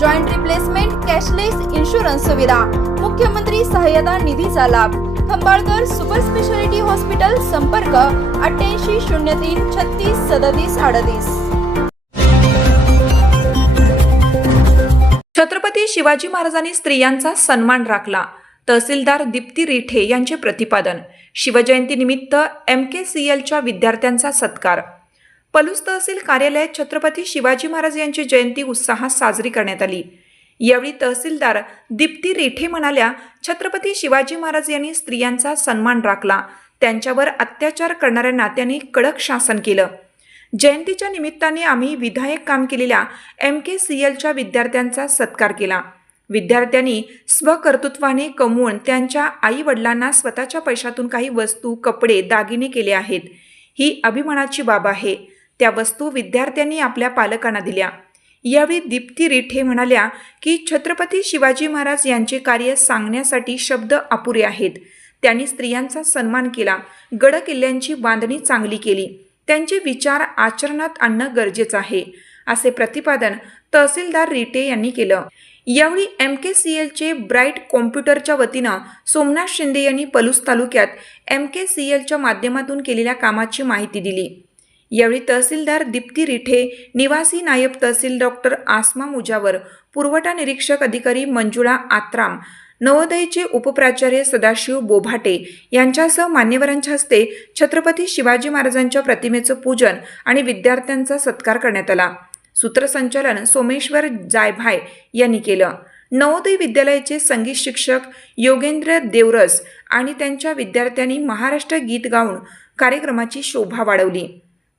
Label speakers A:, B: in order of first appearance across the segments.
A: joint replacement cashless insurance सुविधा मुख्यमंत्री सहाय्यता निधीचा लाभ. खंबाळकर सुपर स्पेशालिटी हॉस्पिटल संपर्क अठ्ठ्याऐंशी शून्य तीन छत्तीस सदतीस अडतीस.
B: छत्रपती शिवाजी महाराजांनी स्त्रियांचा सन्मान राखला. तहसीलदार दीप्ती रिठे यांचे प्रतिपादन. शिवजयंतीनिमित्त एम के सी एलच्या विद्यार्थ्यांचा सत्कार. पलूस तहसील कार्यालयात छत्रपती शिवाजी महाराज यांची जयंती उत्साहात साजरी करण्यात आली. यावेळी तहसीलदार दीप्ती रेठे म्हणाल्या छत्रपती शिवाजी महाराज यांनी स्त्रियांचा सन्मान राखला. त्यांच्यावर अत्याचार करणाऱ्या नात्यांनी कडक शासन केलं. जयंतीच्या निमित्ताने आम्ही विधायक काम केलेल्या एम के सी एलच्या विद्यार्थ्यांचा सत्कार केला. विद्यार्थ्यांनी स्वकर्तृत्वाने कमवून त्यांच्या आई वडिलांना स्वतःच्या पैशातून काही वस्तू कपडे दागिने केले आहेत. ही अभिमानाची बाब आहे. त्या वस्तू विद्यार्थ्यांनी आपल्या पालकांना दिल्या. यावेळी दीप्ती रिठे म्हणाल्या की छत्रपती शिवाजी महाराज यांचे कार्य सांगण्यासाठी शब्द अपुरे आहेत. त्यांनी स्त्रियांचा सन्मान केला. गड किल्ल्यांची बांधणी चांगली केली. त्यांचे विचार आचरणात आणणं गरजेचं आहे असे प्रतिपादन तहसीलदार रिटे यांनी केलं. यावेळी एम के सी एलचे ब्राईट कॉम्प्युटरच्या वतीनं सोमनाथ शिंदे यांनी पलूस तालुक्यात एम के सी एलच्या माध्यमातून केलेल्या कामाची माहिती दिली. यावेळी तहसीलदार दीप्ती रिठे निवासी नायब तहसील डॉक्टर आसमा मुजावर पुरवठा निरीक्षक अधिकारी मंजुळा आत्राम नवोदयचे उपप्राचार्य सदाशिव बोभाटे यांच्यासह मान्यवरांच्या हस्ते छत्रपती शिवाजी महाराजांच्या प्रतिमेचं पूजन आणि विद्यार्थ्यांचा सत्कार करण्यात आला. सूत्रसंचालन सोमेश्वर जायभाय यांनी केलं. नवोदय विद्यालयाचे संगीत शिक्षक योगेंद्र देवरस आणि त्यांच्या विद्यार्थ्यांनी महाराष्ट्र गीत गाऊन कार्यक्रमाची शोभा वाढवली.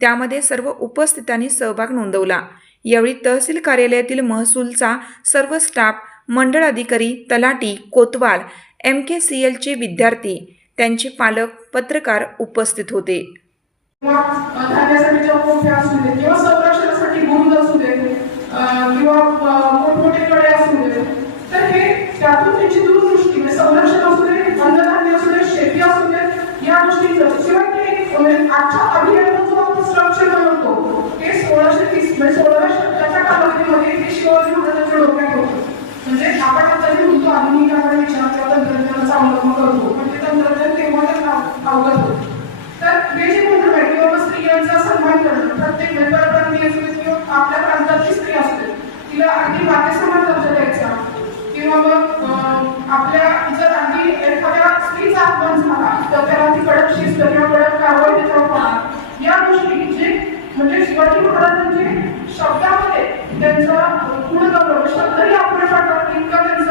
B: त्यामध्ये सर्व उपस्थितांनी सहभाग नोंदवला. यावेळी तहसील कार्यालयातील महसूलचा सर्व स्टाफ मंडळ अधिकारी तलाटी कोतवाल एम के सी एलचे विद्यार्थी त्यांचे पालक पत्रकार उपस्थित होते.
C: म्हणजे संरक्षण असू दे अन्नधान्य असू दे शेती असू दे या गोष्टींचं. ते सोळाशे तीस म्हणजे सोळाव्या शतकाच्या कालावधीमध्ये ते शिवाजी महाराजांच्या डोक्यात होतं. म्हणजे आपण आता जे म्हणतो आधुनिक आपण विचार किंवा तंत्रज्ञानाचा अवलंब करतो. पण ते तंत्रज्ञान तेव्हा त्यांना अवगत होतं. तर हे जे म्हणणं आहे किंवा स्त्रियांचा सन्मान करणं प्रत्येक नंतर असू दे किंवा आपल्या प्रांतातली स्त्री असते तिला अगदी मातेसमान दर्जा द्यायचा किंवा मग अं, आपल्या जर अगदी एखाद्या स्त्रीचा अपमान झाला तर त्याला ती कडक शिस्त किंवा कडक कारवाई त्याच्यावर या गोष्टी म्हणजे शिवाजी महाराजांचे शब्दामध्ये त्यांचा पूर्ण शब्दही आपण पाठवतात इतका त्यांचा